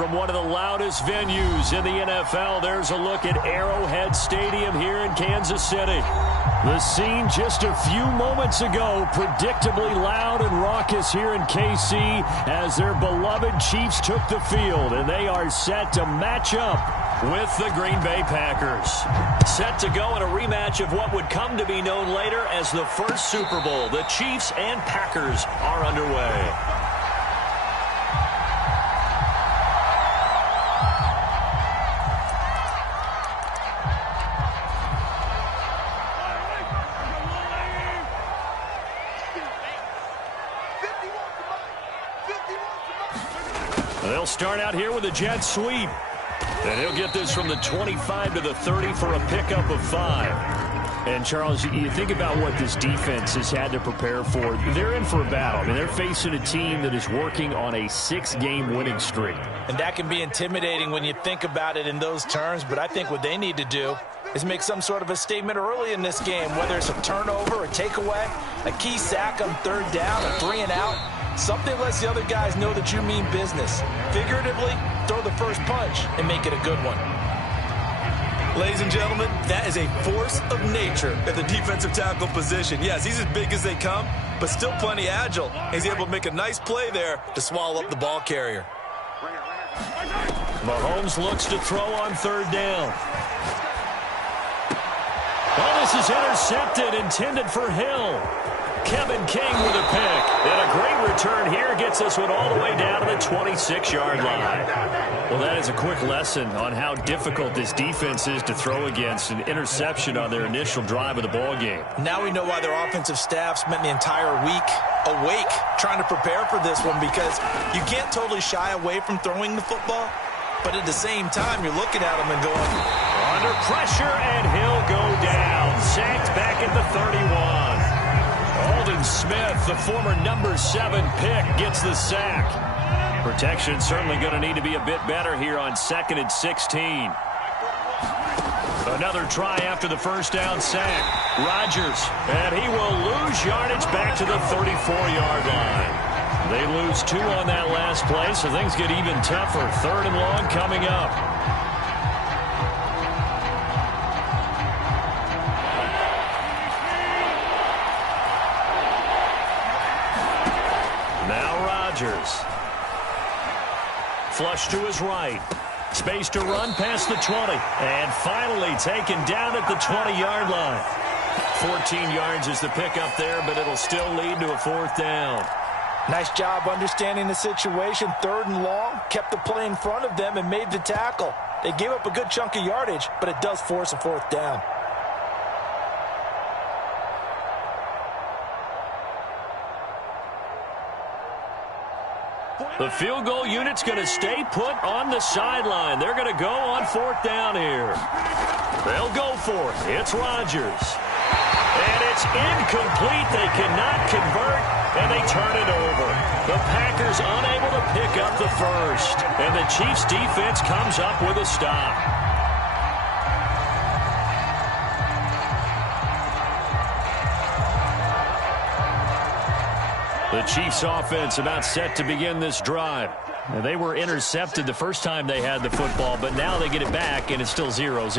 from one of the loudest venues in the NFL. There's a look at Arrowhead Stadium here in Kansas City. The scene just a few moments ago, predictably loud and raucous here in KC as their beloved Chiefs took the field, and they are set to match up with the Green Bay Packers. Set to go in a rematch of what would come to be known later as the first Super Bowl. The Chiefs and Packers are underway. They'll start out here with a jet sweep. And he'll get this from the 25 to the 30 for a pickup of 5. And, Charles, you think about what this defense has had to prepare for. They're in for a battle. I mean, they're facing a team that is working on a 6-game winning streak. And that can be intimidating when you think about it in those terms. But I think what they need to do is make some sort of a statement early in this game, whether it's a turnover, a takeaway, a key sack on third down, a 3-and-out. Something lets the other guys know that you mean business. Figuratively, throw the first punch and make it a good one. Ladies and gentlemen, that is a force of nature at the defensive tackle position. Yes, he's as big as they come, but still plenty agile. He's able to make a nice play there to swallow up the ball carrier. Mahomes looks to throw on third down. Well, this is intercepted, intended for Hill. Kevin King with a pick. And a great return here gets this one all the way down to the 26-yard line. Well, that is a quick lesson on how difficult this defense is to throw against. An interception on their initial drive of the ballgame. Now we know why their offensive staff spent the entire week awake trying to prepare for this one, because you can't totally shy away from throwing the football, but at the same time you're looking at them and going, under pressure, and he'll go down. Sacked back at the 31. Aldon Smith, the former number 7 pick, gets the sack. Protection certainly going to need to be a bit better here on 2nd and 16. Another try after the first down sack. Rodgers, and he will lose yardage back to the 34-yard line. They lose 2 on that last play, so things get even tougher. 3rd and long coming up. Flush to his right. Space to run past the 20. And finally taken down at the 20-yard line. 14 yards is the pickup there, but it'll still lead to a 4th down. Nice job understanding the situation. 3rd and long. Kept the play in front of them and made the tackle. They gave up a good chunk of yardage, but it does force a 4th down. The field goal unit's going to stay put on the sideline. They're going to go on 4th down here. They'll go for it. It's Rodgers. And it's incomplete. They cannot convert, and they turn it over. The Packers unable to pick up the first. And the Chiefs defense comes up with a stop. The Chiefs offense about set to begin this drive. Now, they were intercepted the first time they had the football, but now they get it back, and it's still 0-0.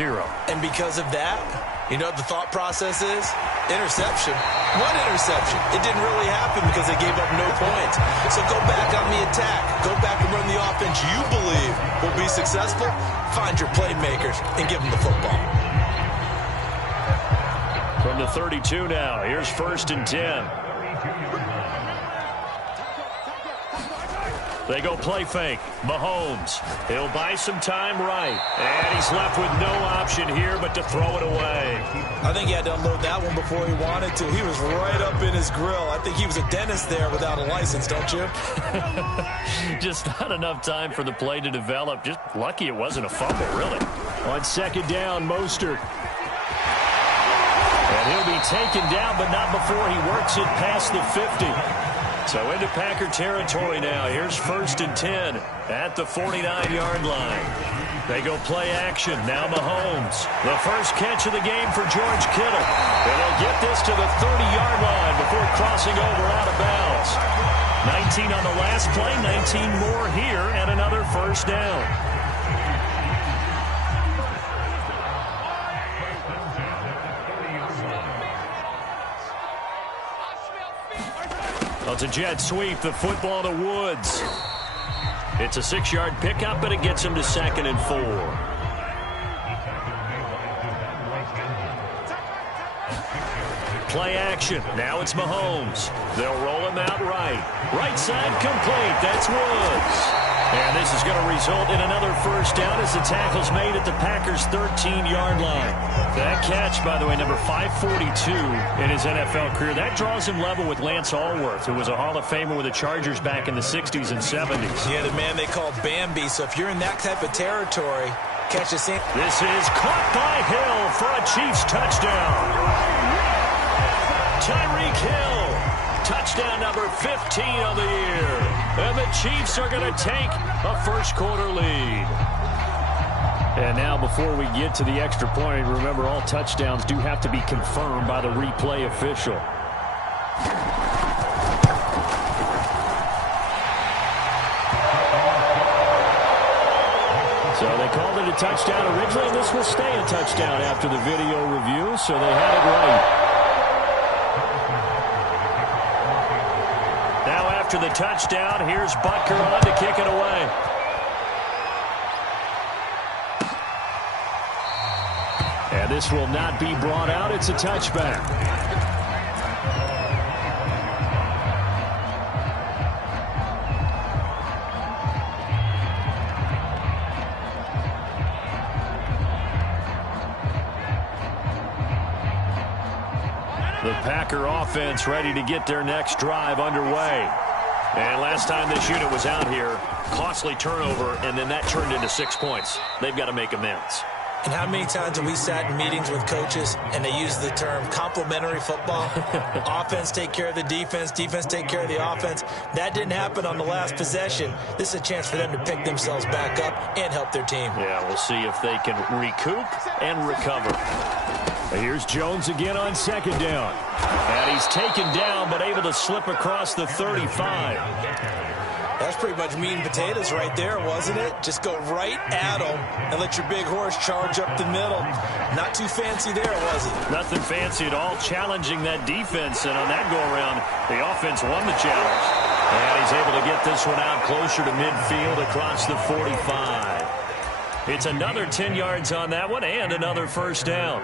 And because of that, you know what the thought process is? Interception. One interception. It didn't really happen because they gave up no points. So go back on the attack. Go back and run the offense you believe will be successful. Find your playmakers and give them the football. From the 32 now, here's 1st and 10. They go play fake. Mahomes. He'll buy some time right. And he's left with no option here but to throw it away. I think he had to unload that one before he wanted to. He was right up in his grill. I think he was a dentist there without a license, don't you? Just not enough time for the play to develop. Just lucky it wasn't a fumble, really. On 2nd down, Mostert. And he'll be taken down, but not before he works it past the 50. So into Packer territory now. Here's 1st and 10 at the 49-yard line. They go play action. Now Mahomes. The first catch of the game for George Kittle. And he'll get this to the 30-yard line before crossing over out of bounds. 19 on the last play, 19 more here, and another first down. Well, it's a jet sweep, the football to Woods. It's a 6-yard pickup, but it gets him to 2nd and 4. Play action. Now it's Mahomes. They'll roll him out right. Right side complete. That's Woods. And this is going to result in another first down as the tackle's made at the Packers' 13-yard line. That catch, by the way, number 542 in his NFL career. That draws him level with Lance Allworth, who was a Hall of Famer with the Chargers back in the 60s and 70s. Yeah, the man they call Bambi. So if you're in that type of territory, catch a scene. This is caught by Hill for a Chiefs touchdown. Tyreek Hill, touchdown number 15 of the year. And the Chiefs are going to take a first-quarter lead. And now before we get to the extra point, remember all touchdowns do have to be confirmed by the replay official. So they called it a touchdown originally, and this will stay a touchdown after the video review, so they had it right. After the touchdown, here's Butker on to kick it away. And this will not be brought out. It's a touchback. The Packer offense ready to get their next drive underway. And last time this unit was out here, costly turnover, and then that turned into 6 points. They've got to make amends. And how many times have we sat in meetings with coaches and they use the term complementary football? Offense take care of the defense, defense take care of the offense. That didn't happen on the last possession. This is a chance for them to pick themselves back up and help their team. Yeah, we'll see if they can recoup and recover. Here's Jones again on 2nd down. And he's taken down but able to slip across the 35. That's pretty much meat and potatoes right there, wasn't it? Just go right at them and let your big horse charge up the middle. Not too fancy there, was it? Nothing fancy at all, challenging that defense. And on that go-around, the offense won the challenge. And he's able to get this one out closer to midfield across the 45. It's another 10 yards on that one and another first down.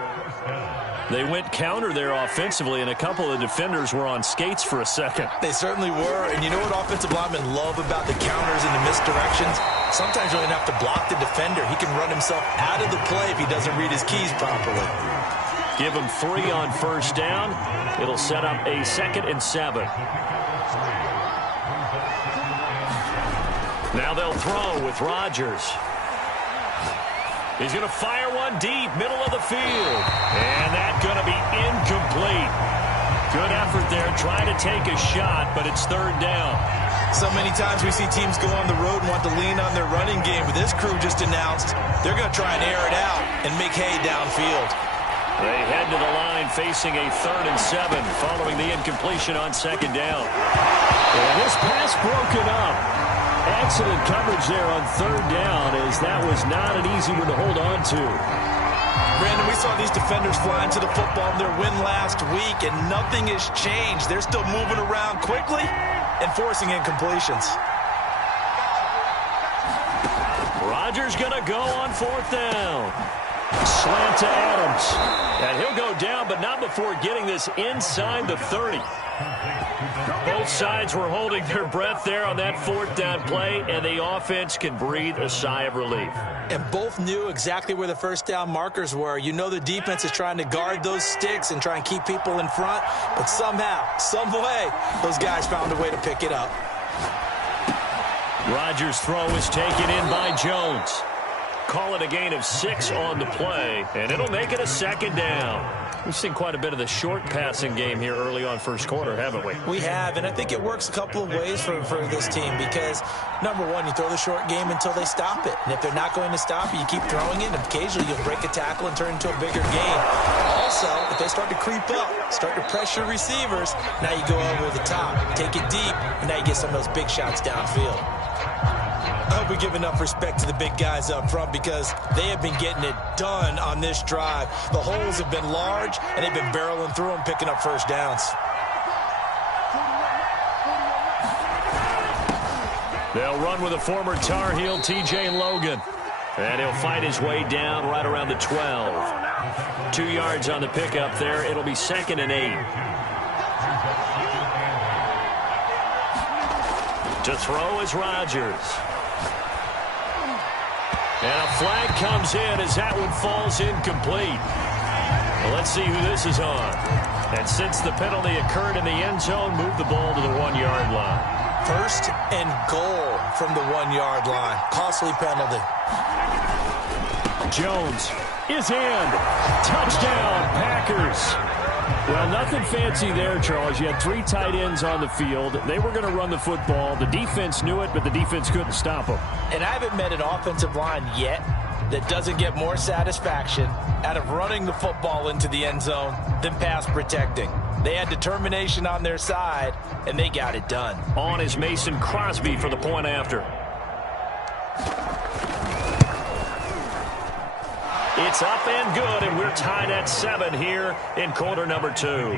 They went counter there offensively, and a couple of defenders were on skates for a second. They certainly were, and you know what offensive linemen love about the counters and the misdirections? Sometimes you don't even have to block the defender. He can run himself out of the play if he doesn't read his keys properly. Give him 3 on first down. It'll set up a 2nd and 7. Now they'll throw with Rodgers. He's going to fire one deep, middle of the field. And that's going to be incomplete. Good effort there, trying to take a shot, but it's 3rd down. So many times we see teams go on the road and want to lean on their running game, but this crew just announced they're going to try and air it out and make hay downfield. They head to the line facing a 3rd and 7 following the incompletion on 2nd down. And this pass broken up. Excellent coverage there on 3rd down, as that was not an easy one to hold on to. Brandon, we saw these defenders flying to the football in their win last week, and nothing has changed. They're still moving around quickly and forcing incompletions. Rodgers going to go on 4th down. Slant to Adams. And he'll go down, but not before getting this inside the 30. Both sides were holding their breath there on that 4th down play, and the offense can breathe a sigh of relief. And both knew exactly where the first down markers were. You know the defense is trying to guard those sticks and try and keep people in front, but somehow, some way, those guys found a way to pick it up. Rodgers' throw is taken in by Jones. Call it a gain of 6 on the play, and it'll make it a 2nd down. We've seen quite a bit of the short passing game here early on first quarter, haven't we? We have, and I think it works a couple of ways for this team because, number one, you throw the short game until they stop it. And if they're not going to stop it, you keep throwing it, and occasionally you'll break a tackle and turn into a bigger gain. Also, Also, if they start to creep up, start to pressure receivers, now you go over the top, take it deep, and now you get some of those big shots downfield. I hope we give enough respect to the big guys up front because they have been getting it done on this drive. The holes have been large, and they've been barreling through them, picking up first downs. They'll run with a former Tar Heel, T.J. Logan. And he'll fight his way down right around the 12. 2 yards on the pickup there. It'll be 2nd and 8. To throw is Rodgers. And a flag comes in as that one falls incomplete. Well, let's see who this is on. And since the penalty occurred in the end zone, move the ball to the 1-yard line. 1st and goal from the 1-yard line. Costly penalty. Jones is in. Touchdown, Packers. Well, nothing fancy there, Charles. You had 3 tight ends on the field. They were going to run the football. The defense knew it, but the defense couldn't stop them. And I haven't met an offensive line yet that doesn't get more satisfaction out of running the football into the end zone than pass protecting. They had determination on their side, and they got it done. On is Mason Crosby for the point after. It's up and good, and we're tied at 7 here in quarter number 2.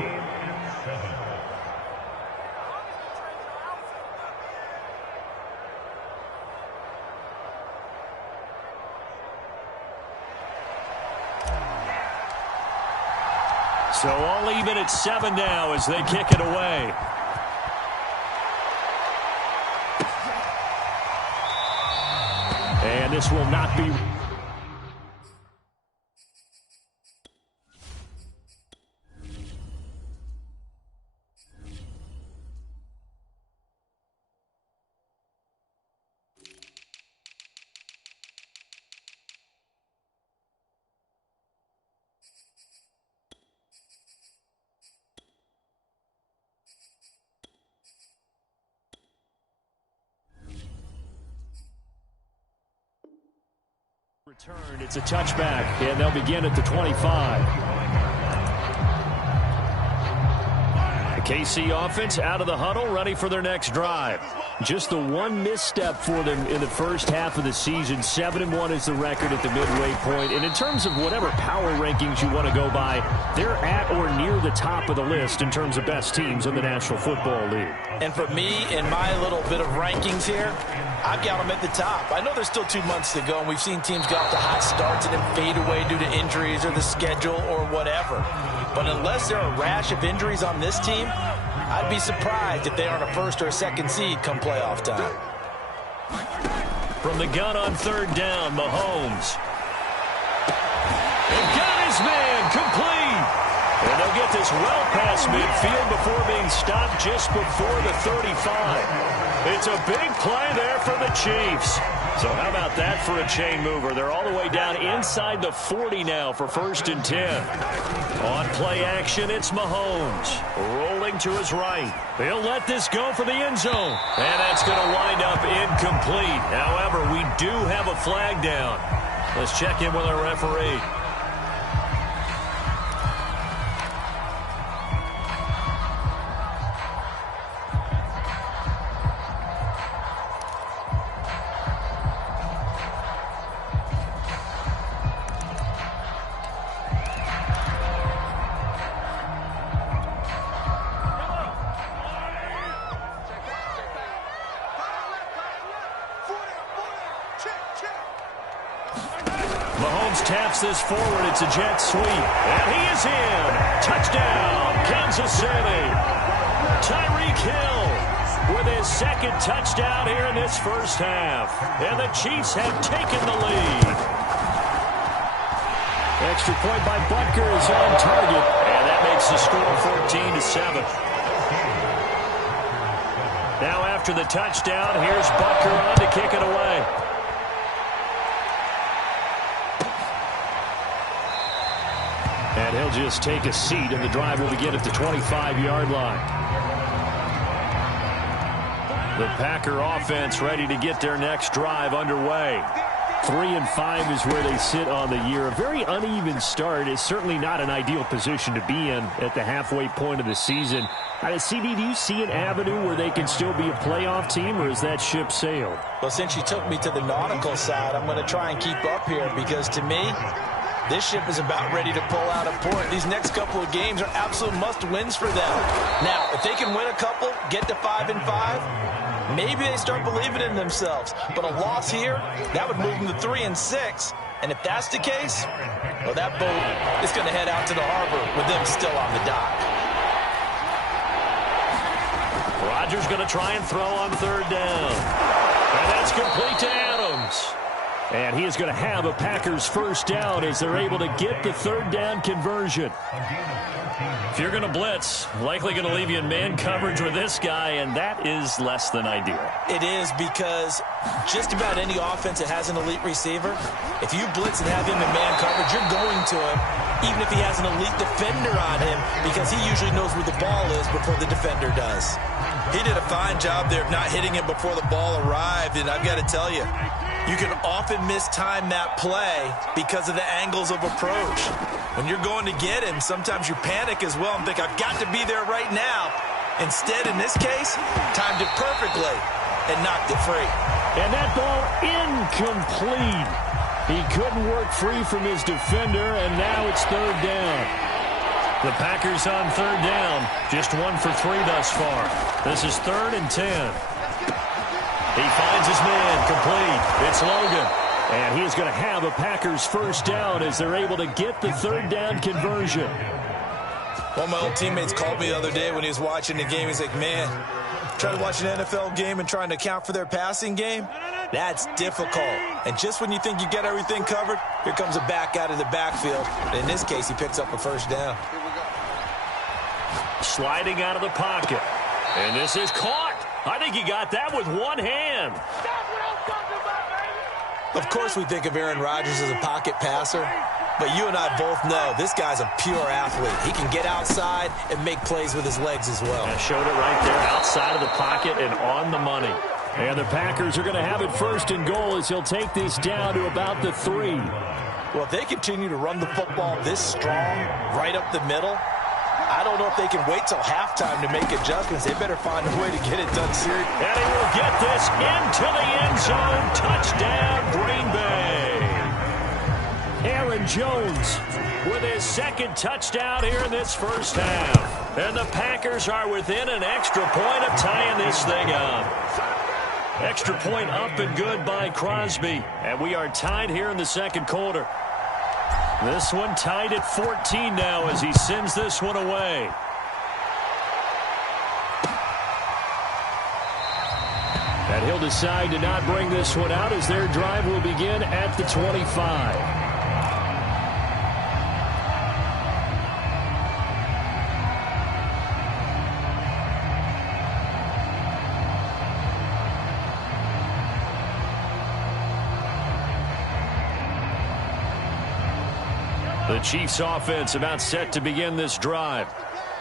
So all even at 7 now as they kick it away. And this will not be... Return. It's a touchback, and they'll begin at the 25. The KC offense out of the huddle, ready for their next drive. Just the one misstep for them in the first half of the season. 7-1 is the record at the midway point. And in terms of whatever power rankings you want to go by, they're at or near the top of the list in terms of best teams in the National Football League. And for me, in my little bit of rankings here, I've got them at the top. I know there's still 2 months to go, and we've seen teams get off to hot starts and then fade away due to injuries or the schedule or whatever. But unless there are a rash of injuries on this team, I'd be surprised if they aren't a 1st or a 2nd seed come playoff time. From the gun on 3rd down, Mahomes. They've got his man complete. And they'll get this well past midfield before being stopped just before the 35. It's a big play there for the Chiefs. So how about that for a chain mover? They're all the way down inside the 40 now for 1st and 10. On play action, it's Mahomes. Rolling to his right. He'll let this go for the end zone. And that's going to wind up incomplete. However, we do have a flag down. Let's check in with our referee. Taps this forward. It's a jet sweep. And he is in. Touchdown, Kansas City. Tyreek Hill with his 2nd touchdown here in this first half. And the Chiefs have taken the lead. Extra point by Butker is on target. And that makes the score 14-7. Now after the touchdown, here's Butker on to kick it away. And he'll just take a seat, and the drive will begin at the 25-yard line. The Packer offense ready to get their next drive underway. 3-5 is where they sit on the year. A very uneven start is certainly not an ideal position to be in at the halfway point of the season. CD, do you see an avenue where they can still be a playoff team, or is that ship sailed? Well, since you took me to the nautical side, I'm going to try and keep up here because, to me, this ship is about ready to pull out of port. These next couple of games are absolute must-wins for them. Now, if they can win a couple, get to 5-5, maybe they start believing in themselves. But a loss here, that would move them to 3-6. And if that's the case, well, that boat is going to head out to the harbor with them still on the dock. Rodgers going to try and throw on third down. And that's complete to Adams. And he is going to have a Packers first down as they're able to get the third down conversion. If you're going to blitz, likely going to leave you in man coverage with this guy, and that is less than ideal. It is, because just about any offense that has an elite receiver, if you blitz and have him in man coverage, you're going to him, even if he has an elite defender on him, because he usually knows where the ball is before the defender does. He did a fine job there of not hitting him before the ball arrived, and I've got to tell you, you can often mistime that play because of the angles of approach. When you're going to get him, sometimes you panic as well and think, I've got to be there right now. Instead, in this case, timed it perfectly and knocked it free. And that ball incomplete. He couldn't work free from his defender, and now it's third down. The Packers on third down, just 1 for 3 thus far. This is 3rd and 10. He finds his man, complete. It's Logan. And he is going to have a Packers first down as they're able to get the third down conversion. One of my old teammates called me the other day when he was watching the game. He's like, man, trying to watch an NFL game and trying to account for their passing game, that's difficult. And just when you think you get everything covered, here comes a back out of the backfield. And in this case, he picks up a first down. Sliding out of the pocket. And this is caught. I think he got that with one hand. Of course we think of Aaron Rodgers as a pocket passer, but you and I both know this guy's a pure athlete. He can get outside and make plays with his legs as well. I showed it right there, outside of the pocket and on the money. And the Packers are going to have it 1st and goal as he'll take this down to about the 3. Well, if they continue to run the football this strong, right up the middle, I don't know if they can wait till halftime to make adjustments. They better find a way to get it done serious. And he will get this into the end zone. Touchdown, Green Bay. Aaron Jones with his 2nd touchdown here in this first half. And the Packers are within an extra point of tying this thing up. Extra point up and good by Crosby. And we are tied here in the 2nd quarter. This one tied at 14 now as he sends this one away. And he'll decide to not bring this one out as their drive will begin at the 25. The Chiefs offense about set to begin this drive.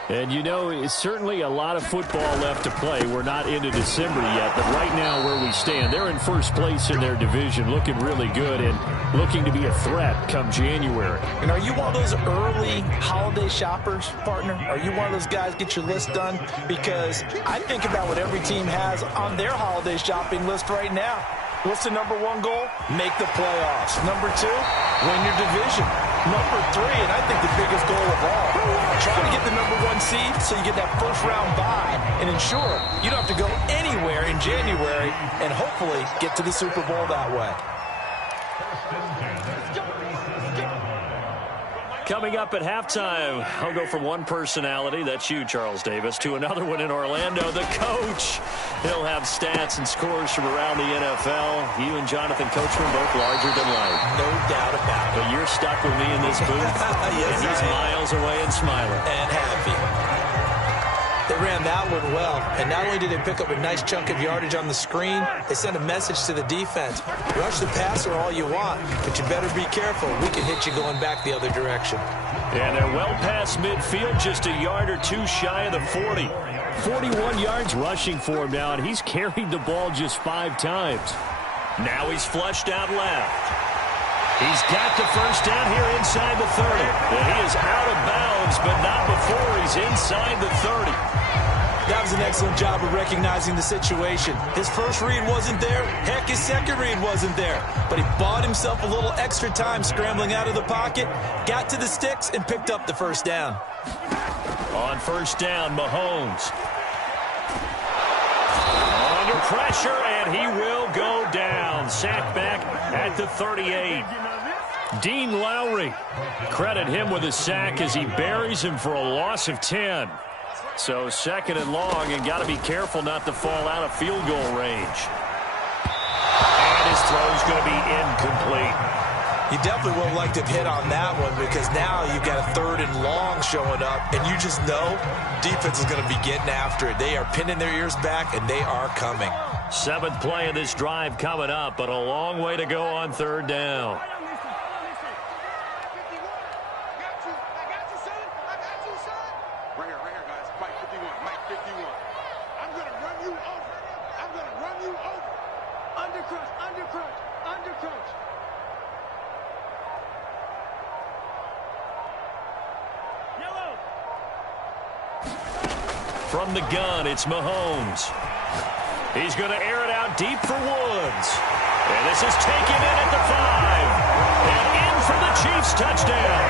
And you know, it's certainly a lot of football left to play. We're not into December yet, but right now where we stand, they're in first place in their division, looking really good and looking to be a threat come January. And are you one of those early holiday shoppers, partner? Are you one of those guys get your list done? Because I think about what every team has on their holiday shopping list right now. What's the number 1 goal? Make the playoffs. Number 2, win your division. Number 3, and I think the biggest goal of all, try to get the number 1 seed so you get that first-round bye and ensure you don't have to go anywhere in January and hopefully get to the Super Bowl that way. Coming up at halftime, I'll go from one personality, that's you, Charles Davis, to another one in Orlando, the coach. He'll have stats and scores from around the NFL. You and Jonathan Coachman both larger than life. No doubt about it. But you're stuck with me in this booth, yes, and he's miles away and smiling. And happy. They ran that one well, and not only did they pick up a nice chunk of yardage on the screen, they sent a message to the defense. Rush the passer all you want, but you better be careful. We can hit you going back the other direction. And they're well past midfield, just a yard or 2 shy of the 40. 41 yards rushing for him now, and he's carried the ball just 5 times. Now he's flushed out left. He's got the first down here inside the 30. And he is out of bounds, but not before he's inside the 30. That was an excellent job of recognizing the situation. His first read wasn't there. Heck, his second read wasn't there. But he bought himself a little extra time scrambling out of the pocket, got to the sticks, and picked up the first down. On first down, Mahomes. Under pressure, and he will go down. Sacked back at the 38. Dean Lowry. Credit him with a sack as he buries him for a loss of 10. So second and long, and got to be careful not to fall out of field goal range. And his throw's going to be incomplete. You definitely would have liked to hit on that one because now you've got a third and long showing up, and you just know defense is going to be getting after it. They are pinning their ears back, and they are coming. Seventh play of this drive coming up, but a long way to go on third down. From the gun, it's Mahomes. He's going to air it out deep for Woods. And this is taken in at the 5. And in for the Chiefs touchdown.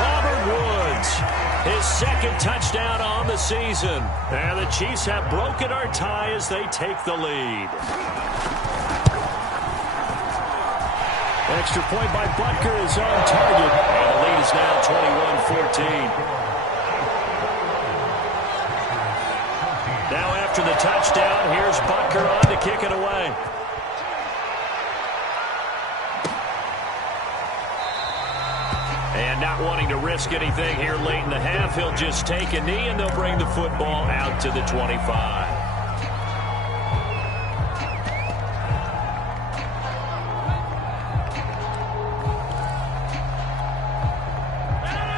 Robert Woods, his second touchdown on the season. And the Chiefs have broken our tie as they take the lead. Extra point by Butker is on target. And the lead is now 21-14. Now after the touchdown, here's Butker on to kick it away. And not wanting to risk anything here late in the half, he'll just take a knee and they'll bring the football out to the 25.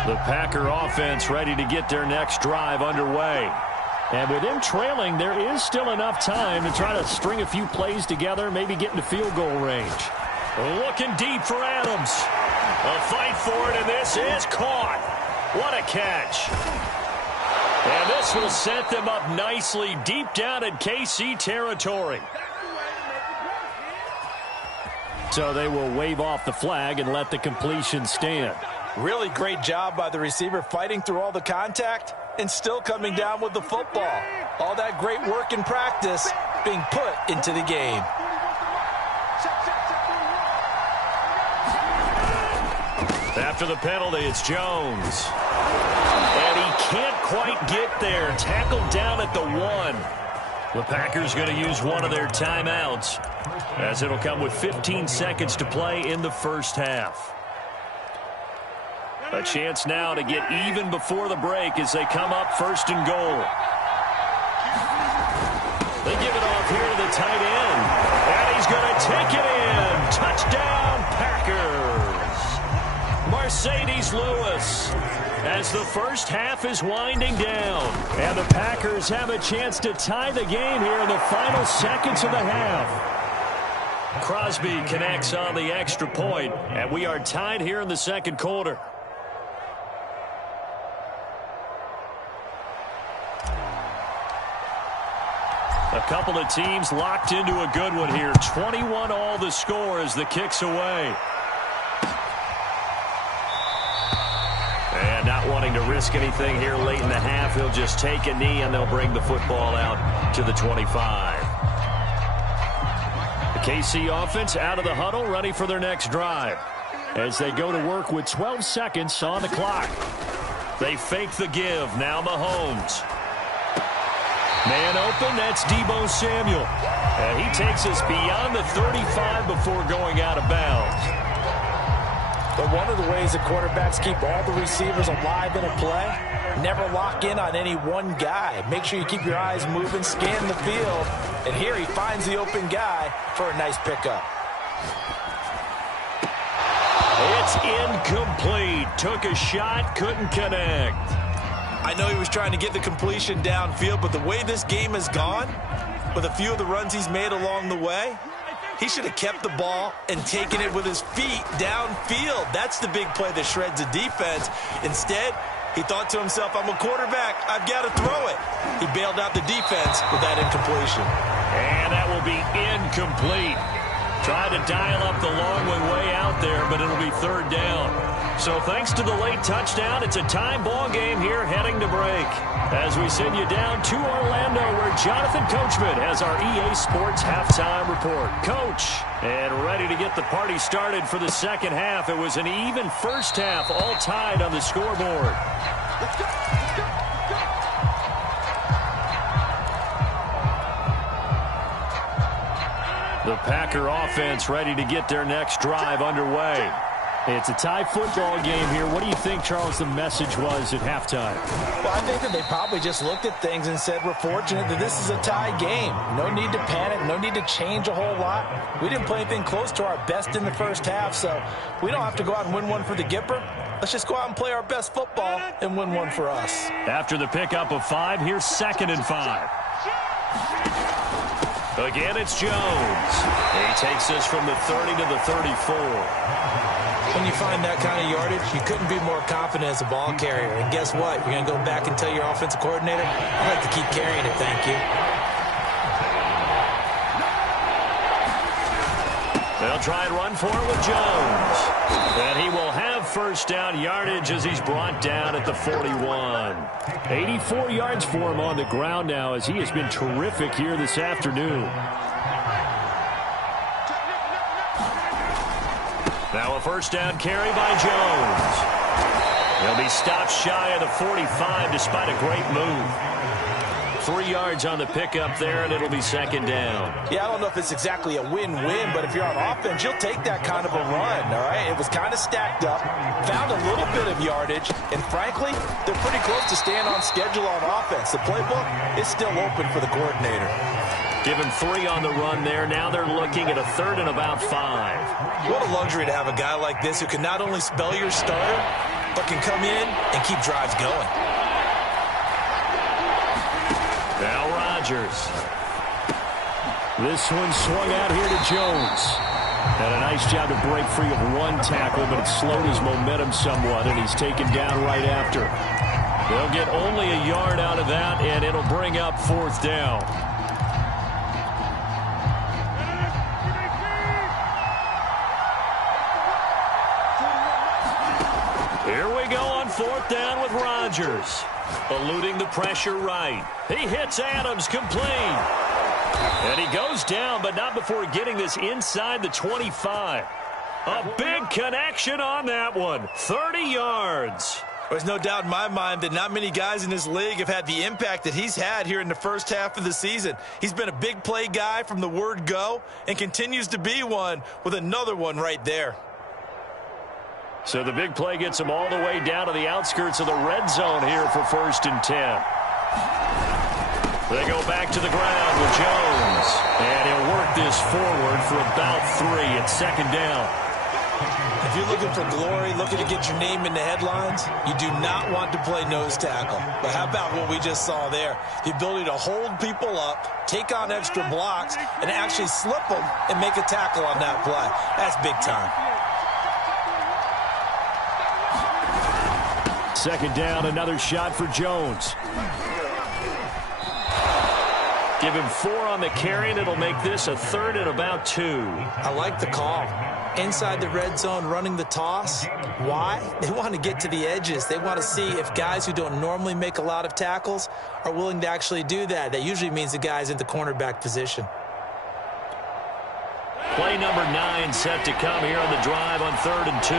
The Packer offense ready to get their next drive underway. And with them trailing, there is still enough time to try to string a few plays together, maybe get into field goal range. Looking deep for Adams. A fight for it, and this is caught. What a catch. And this will set them up nicely deep down in KC territory. So they will wave off the flag and let the completion stand. Really great job by the receiver fighting through all the contact and still coming down with the football. All that great work in practice being put into the game. After the penalty, it's Jones. And he can't quite get there. Tackled down at the 1. The Packers going to use one of their timeouts, as it'll come with 15 seconds to play in the first half. A chance now to get even before the break as they come up first and goal. They give it off here to the tight end. And he's going to take it in. Touchdown, Packers. Mercedes Lewis, as the first half is winding down. And the Packers have a chance to tie the game here in the final seconds of the half. Crosby connects on the extra point, and we are tied here in the second quarter. A couple of teams locked into a good one here. 21 all the score as the kick's away. And not wanting to risk anything here late in the half, he'll just take a knee and they'll bring the football out to the 25. The KC offense out of the huddle, ready for their next drive as they go to work with 12 seconds on the clock. They fake the give. Now Mahomes. Man open, that's Deebo Samuel. And he takes us beyond the 35 before going out of bounds. But one of the ways that quarterbacks keep all the receivers alive in a play, never lock in on any one guy. Make sure you keep your eyes moving, scan the field. And here he finds the open guy for a nice pickup. It's incomplete. Took a shot, couldn't connect. I know he was trying to get the completion downfield, but the way this game has gone, with a few of the runs he's made along the way, He should have kept the ball and taken it with his feet downfield. That's the big play that shreds the defense. Instead, he thought to himself, I'm a quarterback. I've got to throw it. He bailed out the defense with that incompletion. And that will be incomplete. Tried to dial up the long way out there, but it'll be third down. So thanks to the late touchdown, it's a tie ball game here heading to break. As we send you down to Orlando, where Jonathan Coachman has our EA Sports halftime report. Coach, and ready to get the party started for the second half. It was an even first half, all tied on the scoreboard. Let's go. The Packer offense ready to get their next drive underway. It's a tie football game here. What do you think, Charles, the message was at halftime? Well, I think that they probably just looked at things and said, we're fortunate that this is a tie game. No need to panic. No need to change a whole lot. We didn't play anything close to our best in the first half, so we don't have to go out and win one for the Gipper. Let's just go out and play our best football and win one for us. After the pickup of 5, here's 2nd and 5. Again, it's Jones. He takes us from the 30 to the 34. When you find that kind of yardage, you couldn't be more confident as a ball carrier. And guess what? You're going to go back and tell your offensive coordinator, I'd like to keep carrying it, thank you. They'll try and run for it with Jones. And he will have first down yardage as he's brought down at the 41. 84 yards for him on the ground now as he has been terrific here this afternoon. Now a first down carry by Jones. He'll be stopped shy of the 45 despite a great move. 3 yards on the pickup there, and it'll be second down. Yeah, I don't know if it's exactly a win-win, but if you're on offense, you'll take that kind of a run, all right? It was kind of stacked up, found a little bit of yardage, and frankly, they're pretty close to staying on schedule on offense. The playbook is still open for the coordinator. Give him 3 on the run there. Now they're looking at a 3rd and about 5. What a luxury to have a guy like this who can not only spell your starter, but can come in and keep drives going. Now Rodgers. This one swung out here to Jones. Had a nice job to break free of one tackle, but it slowed his momentum somewhat, and he's taken down right after. They'll get only a yard out of that, and it'll bring up 4th down. Here we go on 4th down with Rodgers. Eluding the pressure right. He hits Adams complete. And he goes down, but not before getting this inside the 25. A big connection on that one. 30 yards. There's no doubt in my mind that not many guys in this league have had the impact that he's had here in the first half of the season. He's been a big play guy from the word go and continues to be one with another one right there. So the big play gets him all the way down to the outskirts of the red zone here for 1st and 10. They go back to the ground with Jones. And he'll work this forward for about 3 at 2nd down. If you're looking for glory, looking to get your name in the headlines, you do not want to play nose tackle. But how about what we just saw there? The ability to hold people up, take on extra blocks, and actually slip them and make a tackle on that play. That's big time. 2nd down, another shot for Jones. Give him 4 on the carry, and it'll make this a 3rd and about 2. I like the call. Inside the red zone, running the toss. Why? They want to get to the edges. They want to see if guys who don't normally make a lot of tackles are willing to actually do that. That usually means the guy's in the cornerback position. Play number 9 set to come here on the drive on 3rd and 2.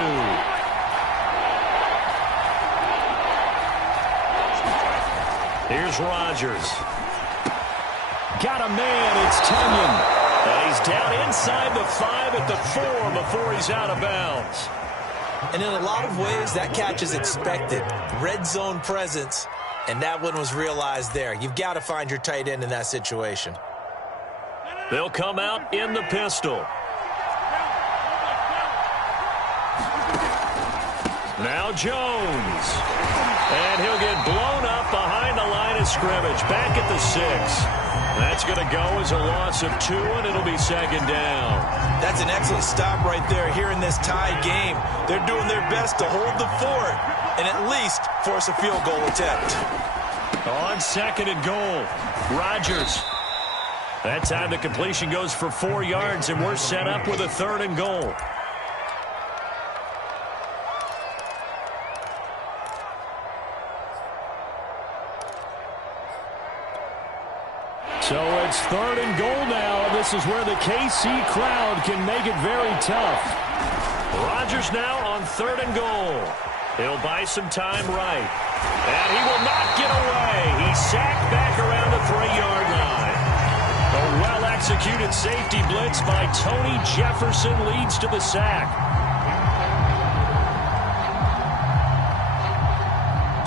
Here's Rodgers. Got a man. It's Kenyon. And he's down inside the 5 at the 4 before he's out of bounds. And in a lot of ways, that catch is expected. Red zone presence. And that one was realized there. You've got to find your tight end in that situation. They'll come out in the pistol. Now Jones. And he'll get blown up behind the line of scrimmage. Back at the 6. That's going to go as a loss of 2, and it'll be second down. That's an excellent stop right there here in this tie game. They're doing their best to hold the fort and at least force a field goal attempt. On second and goal, Rodgers. That time the completion goes for 4 yards, and we're set up with a 3rd and goal. So it's 3rd and goal now, and this is where the KC crowd can make it very tough. Rodgers now on 3rd and goal. He'll buy some time right. And he will not get away. He's sacked back around the 3-yard line. A well-executed safety blitz by Tony Jefferson leads to the sack.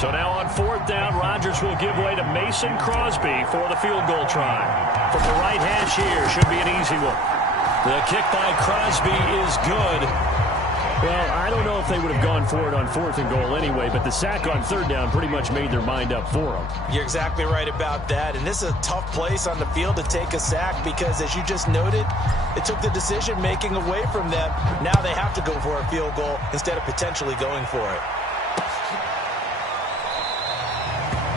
So now on 4th down, Rodgers will give way to Mason Crosby for the field goal try. From the right hash here, should be an easy one. The kick by Crosby is good. Well, I don't know if they would have gone for it on 4th and goal anyway, but the sack on 3rd down pretty much made their mind up for them. You're exactly right about that, and this is a tough place on the field to take a sack because, as you just noted, it took the decision-making away from them. Now they have to go for a field goal instead of potentially going for it.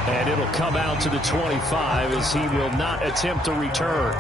And it'll come out to the 25 as he will not attempt to return.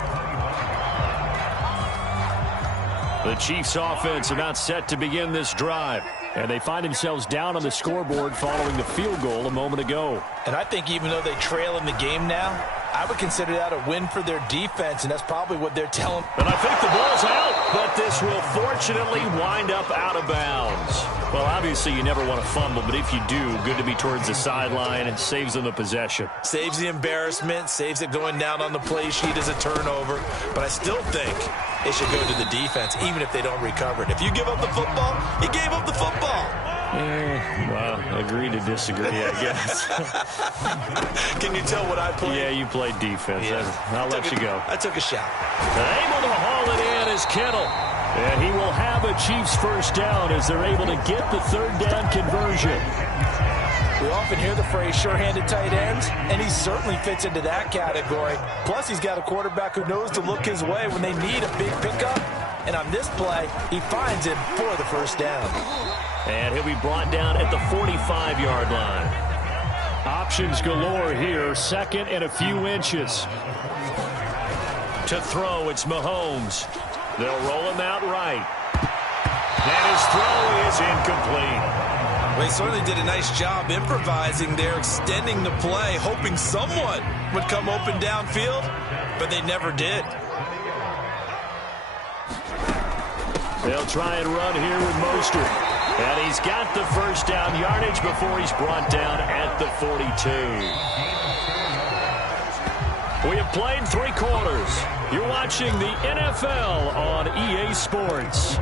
The Chiefs offense about set to begin this drive. And they find themselves down on the scoreboard following the field goal a moment ago. And I think even though they trail in the game now, I would consider that a win for their defense, and that's probably what they're telling. And I think the ball's out, but this will fortunately wind up out of bounds. Well, obviously you never want to fumble, but if you do, good to be towards the sideline and saves them the possession. Saves the embarrassment, saves it going down on the play sheet as a turnover, but I still think it should go to the defense, even if they don't recover it. If you give up the football, you gave up the football. Well, agree to disagree, I guess. Can you tell what I played? Yeah, you played defense. Yeah. I'll let you go. I took a shot. Able to haul it in is Kittle. And he will have a Chiefs first down as they're able to get the 3rd down conversion. We often hear the phrase sure-handed tight ends, and he certainly fits into that category. Plus, he's got a quarterback who knows to look his way when they need a big pickup. And on this play, he finds him for the first down. And he'll be brought down at the 45-yard line. Options galore here, 2nd and a few inches. To throw, it's Mahomes. They'll roll him out right. And his throw is incomplete. Well, he certainly did a nice job improvising there, extending the play, hoping someone would come open downfield, but they never did. They'll try and run here with Mostert. And he's got the first down yardage before he's brought down at the 42. We have played 3 quarters. You're watching the NFL on EA Sports.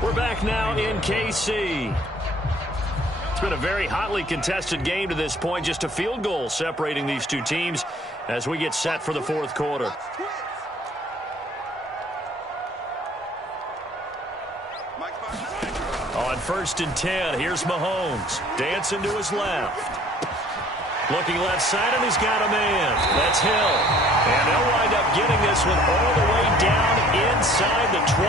We're back now in KC. It's been a very hotly contested game to this point. Just a field goal separating these two teams as we get set for the 4th quarter. On 1st and 10, here's Mahomes. Dancing to his left. Looking left side, and he's got a man. That's Hill. And they'll wind up getting this one all the way down inside the 20.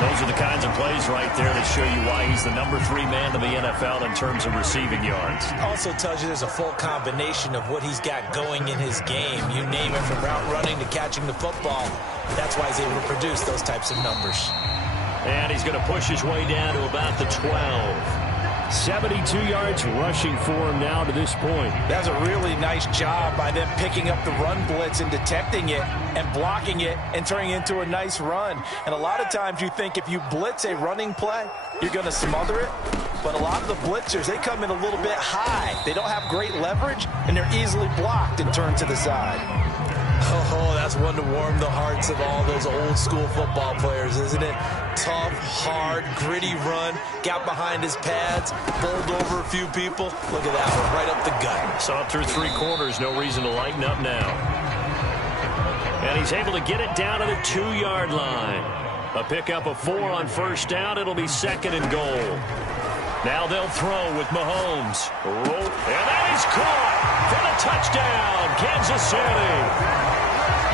Those are the kinds of plays right there that show you why he's the number 3 man in the NFL in terms of receiving yards. Also tells you there's a full combination of what he's got going in his game. You name it, from route running to catching the football. That's why he's able to produce those types of numbers. And he's going to push his way down to about the 12. 72 yards rushing for him now to this point. That's a really nice job by them picking up the run blitz and detecting it and blocking it and turning it into a nice run. And a lot of times you think if you blitz a running play, you're going to smother it. But a lot of the blitzers, they come in a little bit high. They don't have great leverage, and they're easily blocked and turned to the side. Oh, that's one to warm the hearts of all those old school football players, isn't it? Tough, hard, gritty run, got behind his pads, bowled over a few people. Look at that one, right up the gut. Saw through 3 quarters, no reason to lighten up now. And he's able to get it down to the 2-yard line. A pickup of 4 on 1st down. It'll be 2nd and goal. Now they'll throw with Mahomes. And that is caught for the touchdown, Kansas City.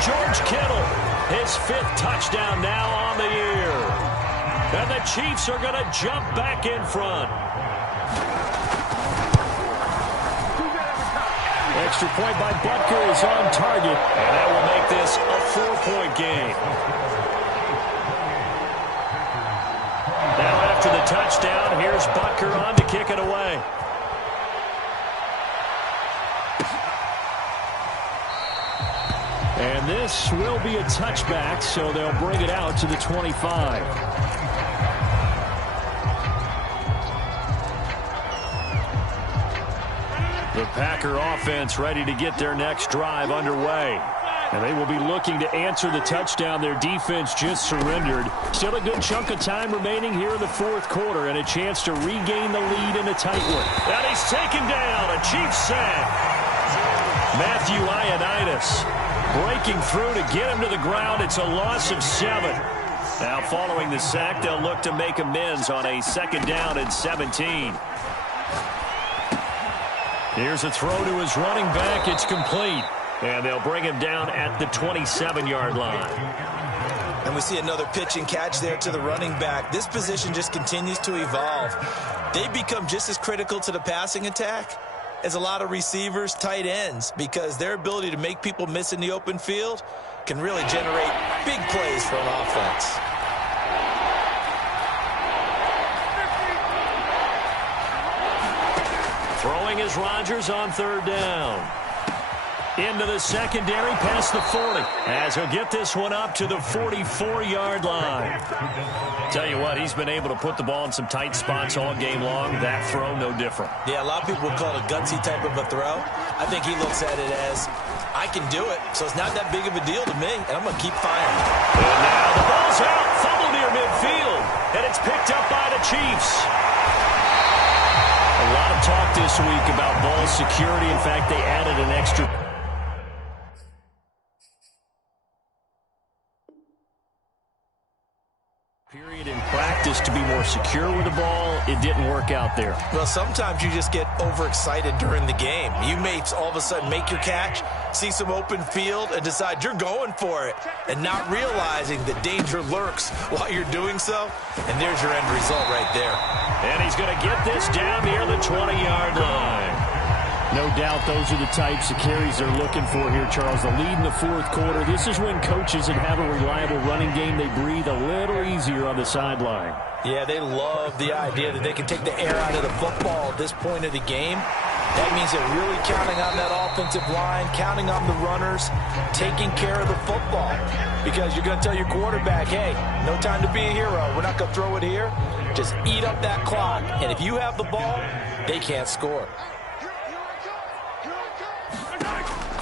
George Kittle. His 5th touchdown now on the year. And the Chiefs are going to jump back in front. Extra point by Butker is on target. And that will make this a 4-point game. Now after the touchdown, here's Butker on to kick it away. And this will be a touchback, so they'll bring it out to the 25. The Packer offense ready to get their next drive underway. And they will be looking to answer the touchdown their defense just surrendered. Still a good chunk of time remaining here in the 4th quarter and a chance to regain the lead in a tight one. And he's taken down. A Chiefs sack. Matthew Ioannidis breaking through to get him to the ground. It's a loss of 7. Now following the sack, they'll look to make amends on a 2nd down and 17. Here's a throw to his running back. It's complete. And they'll bring him down at the 27-yard line. And we see another pitch and catch there to the running back. This position just continues to evolve. They become just as critical to the passing attack as a lot of receivers, tight ends, because their ability to make people miss in the open field can really generate big plays for an offense. Throwing is Rodgers on 3rd down. Into the secondary past the 40. As he'll get this one up to the 44-yard line. Tell you what, he's been able to put the ball in some tight spots all game long. That throw, no different. Yeah, a lot of people would call it a gutsy type of a throw. I think he looks at it as, I can do it, so it's not that big of a deal to me, and I'm going to keep firing. And now the ball's out, fumble near midfield, and it's picked up by the Chiefs. A lot of talk this week about ball security. In fact, they added an extra period in practice to be more secure with the ball. It didn't work out there. Well, sometimes you just get overexcited during the game. You may all of a sudden make your catch, see some open field, and decide you're going for it, and not realizing that danger lurks while you're doing so. And there's your end result right there. And he's going to get this down near the 20-yard line. No doubt those are the types of carries they're looking for here, Charles. The lead in the 4th quarter. This is when coaches that have a reliable running game, they breathe a little easier on the sideline. Yeah, they love the idea that they can take the air out of the football at this point of the game. That means they're really counting on that offensive line, counting on the runners, taking care of the football. Because you're going to tell your quarterback, hey, no time to be a hero. We're not going to throw it here. Just eat up that clock. And if you have the ball, they can't score.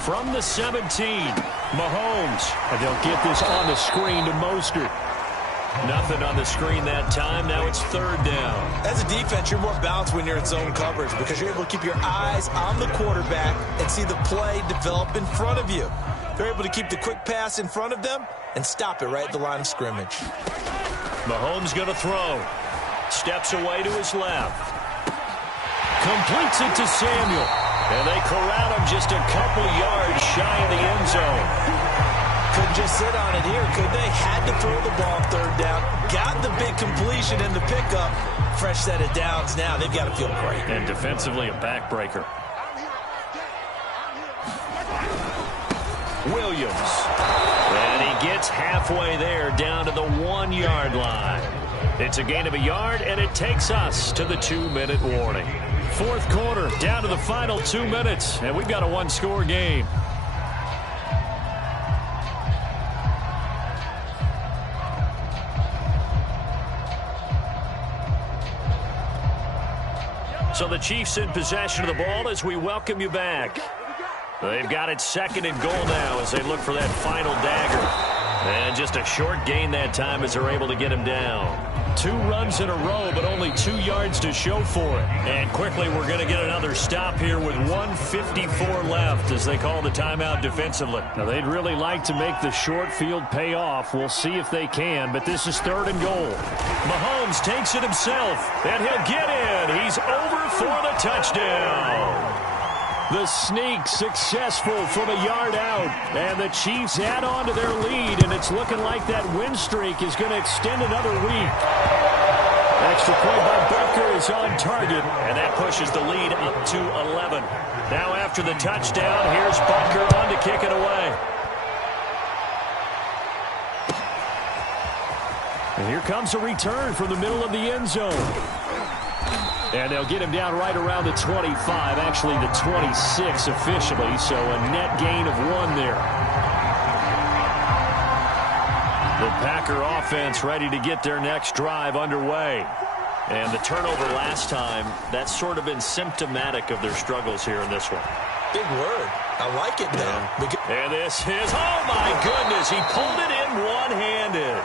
From the 17, Mahomes. And they'll get this on the screen to Mostert. Nothing on the screen that time. Now it's 3rd down. As a defense, you're more balanced when you're in zone coverage because you're able to keep your eyes on the quarterback and see the play develop in front of you. They're able to keep the quick pass in front of them and stop it right at the line of scrimmage. Mahomes going to throw. Steps away to his left. Completes it to Samuel. And they corral him just a couple yards shy of the end zone. Couldn't just sit on it here, could they? Had to throw the ball 3rd down. Got the big completion in the pickup. Fresh set of downs now. They've got to feel great. And defensively, a backbreaker. Williams. And he gets halfway there down to the 1-yard line. It's a gain of a yard, and it takes us to the 2-minute warning. 4th quarter, down to the final 2 minutes, and we've got a 1-score game. So the Chiefs in possession of the ball as we welcome you back. They've got it 2nd and goal now as they look for that final dagger. And just a short gain that time as they're able to get him down. 2 runs in a row, but only 2 yards to show for it. And quickly, we're going to get another stop here with 1:54 left as they call the timeout defensively. Now, they'd really like to make the short field pay off. We'll see if they can, but this is 3rd and goal. Mahomes takes it himself, and he'll get in. He's over for the touchdown. The sneak successful from a yard out. And the Chiefs add on to their lead, and it's looking like that win streak is going to extend another week. Extra point by Butker is on target, and that pushes the lead up to 11. Now after the touchdown, here's Butker on to kick it away. And here comes a return from the middle of the end zone. And they'll get him down right around the 25, actually the 26 officially, so a net gain of 1 there. The Packer offense ready to get their next drive underway. And the turnover last time, that's sort of been symptomatic of their struggles here in this one. Big word. I like it now. Yeah. And this is, oh my goodness, he pulled it in one-handed.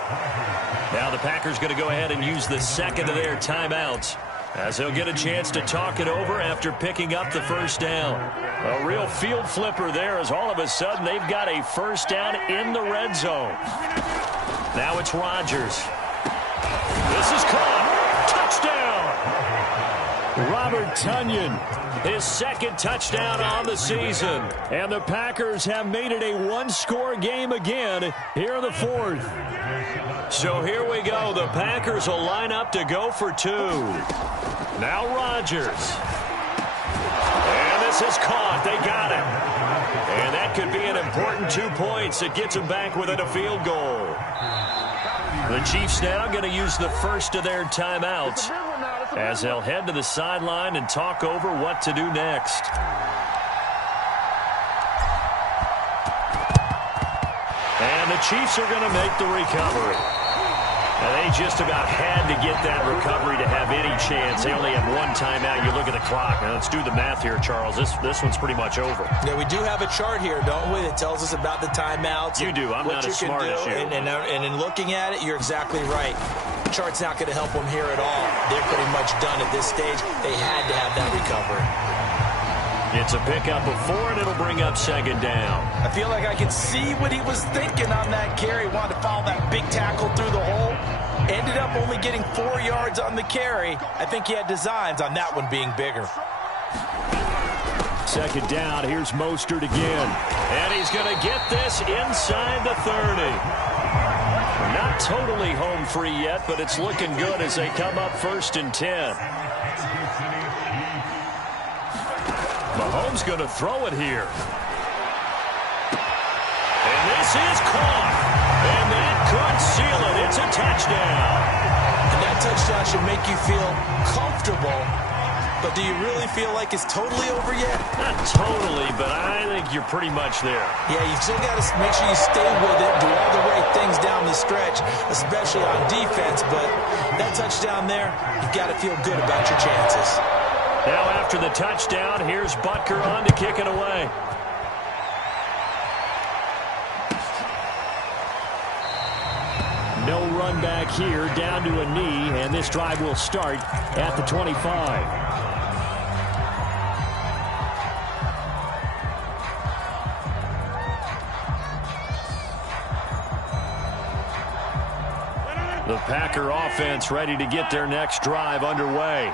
Now the Packers going to go ahead and use the second of their timeouts, as they'll get a chance to talk it over after picking up the first down. A real field flipper there, as all of a sudden they've got a first down in the red zone. Now it's Rodgers. This is caught. Touchdown! Robert Tonyan, his second touchdown on the season. And the Packers have made it a one-score game again here in the fourth. So here we go. The Packers will line up to go for 2. Now Rodgers. And this is caught. They got it. And that could be an important 2 points that gets them back within a field goal. The Chiefs now going to use the first of their timeouts, as they'll head to the sideline and talk over what to do next. And the Chiefs are going to make the recovery. And they just about had to get that recovery to have any chance. They only have 1 timeout. You look at the clock. Now, let's do the math here, Charles. This one's pretty much over. Yeah, we do have a chart here, don't we, that tells us about the timeouts. You do. I'm not as smart as you. And in looking at it, you're exactly right. The chart's not going to help them here at all. They're pretty much done at this stage. They had to have that recovery. It's a pickup of 4, and it'll bring up second down. I feel like I could see what he was thinking on that carry. Wanted to follow that big tackle through the hole. Ended up only getting 4 yards on the carry. I think he had designs on that one being bigger. Second down. Here's Mostert again. And he's going to get this inside the 30. Not totally home free yet, but it's looking good as they come up 1st and 10. Mahomes going to throw it here. And this is caught. And that could seal it. It's a touchdown. And that touchdown should make you feel comfortable. But do you really feel like it's totally over yet? Not totally, but I think you're pretty much there. Yeah, you still got to make sure you stay with it, do all the right things down the stretch, especially on defense. But that touchdown there, you've got to feel good about your chances. Now after the touchdown, here's Butker on to kick it away. No run back here, down to a knee, and this drive will start at the 25. The Packer offense ready to get their next drive underway.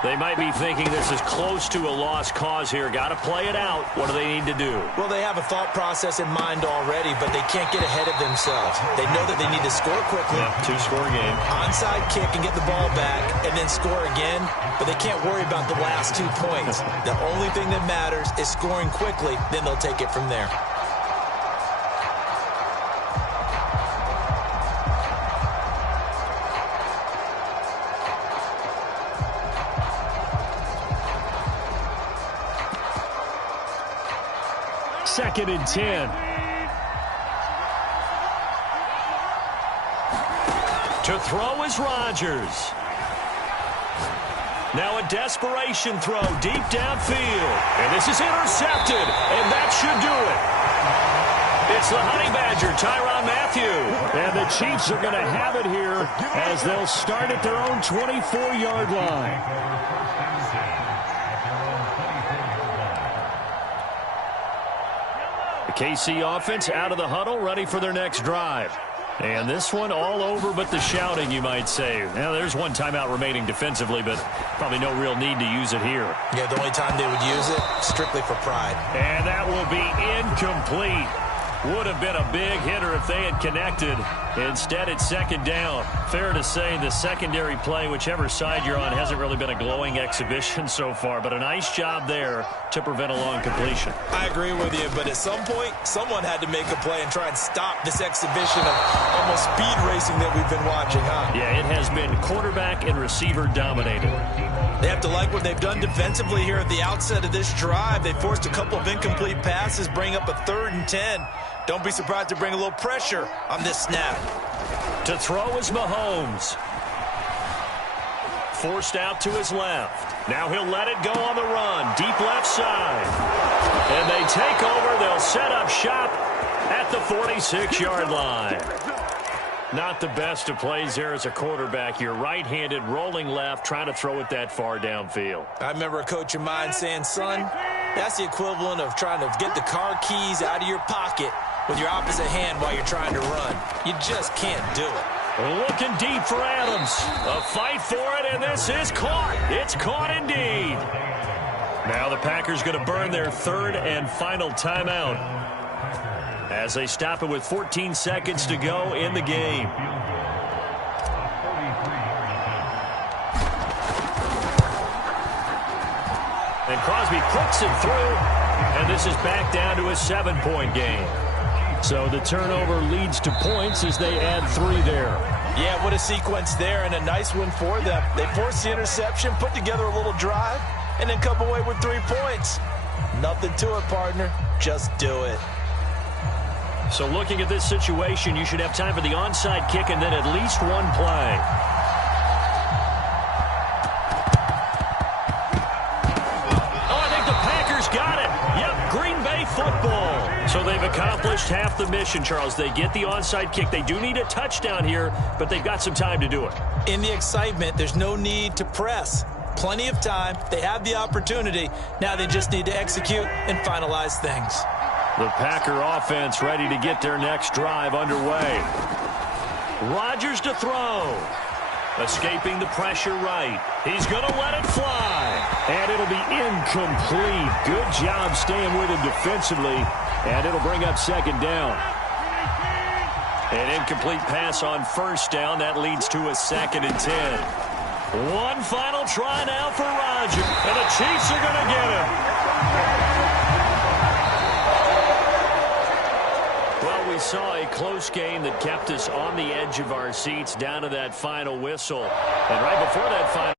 They might be thinking this is close to a lost cause here. Got to play it out. What do they need to do? Well, they have a thought process in mind already, but they can't get ahead of themselves. They know that they need to score quickly. Yep, 2-score game. Onside kick and get the ball back and then score again, but they can't worry about the last 2 points. The only thing that matters is scoring quickly, then they'll take it from there. Second and 10. To throw is Rodgers. Now a desperation throw deep downfield. And this is intercepted. And that should do it. It's the Honey Badger, Tyrann Mathieu. And the Chiefs are going to have it here as they'll start at their own 24-yard line. The KC offense out of the huddle, ready for their next drive. And this one all over but the shouting, you might say. Now, there's one timeout remaining defensively, but probably no real need to use it here. Yeah, the only time they would use it, strictly for pride. And that will be incomplete. Would have been a big hitter if they had connected. Instead, it's second down. Fair to say the secondary play, whichever side you're on, hasn't really been a glowing exhibition so far, but a nice job there to prevent a long completion. I agree with you, but at some point, someone had to make a play and try and stop this exhibition of almost speed racing that we've been watching, huh? Yeah, it has been quarterback and receiver dominated. They have to like what they've done defensively here at the outset of this drive. They forced a couple of incomplete passes, bring up a 3rd and 10. Don't be surprised to bring a little pressure on this snap. To throw is Mahomes. Forced out to his left. Now he'll let it go on the run. Deep left side. And they take over. They'll set up shop at the 46-yard line. Not the best of plays there as a quarterback. You're right-handed, rolling left, trying to throw it that far downfield. I remember a coach of mine saying, son, that's the equivalent of trying to get the car keys out of your pocket with your opposite hand while you're trying to run. You just can't do it. Looking deep for Adams. A fight for it, and this is caught. It's caught indeed. Now the Packers going to burn their 3rd and final timeout as they stop it with 14 seconds to go in the game. And Crosby puts it through, and this is back down to a 7-point game. So the turnover leads to points as they add 3 there. Yeah, what a sequence there, and a nice win for them. They forced the interception, put together a little drive, and then come away with 3 points. Nothing to it, partner. Just do it. So looking at this situation, you should have time for the onside kick and then at least one play. Oh, I think the Packers got it. Yep, Green Bay football. So they've accomplished half the mission, Charles. They get the onside kick. They do need a touchdown here, but they've got some time to do it. In the excitement, there's no need to press. Plenty of time. They have the opportunity. Now they just need to execute and finalize things. The Packer offense ready to get their next drive underway. Rodgers to throw. Escaping the pressure right. He's going to let it fly. And it'll be incomplete. Good job staying with him defensively. And it'll bring up second down. An incomplete pass on first down. That leads to a 2nd and 10. One final try now for Rodgers. And the Chiefs are going to get him. We saw a close game that kept us on the edge of our seats down to that final whistle. And right before that final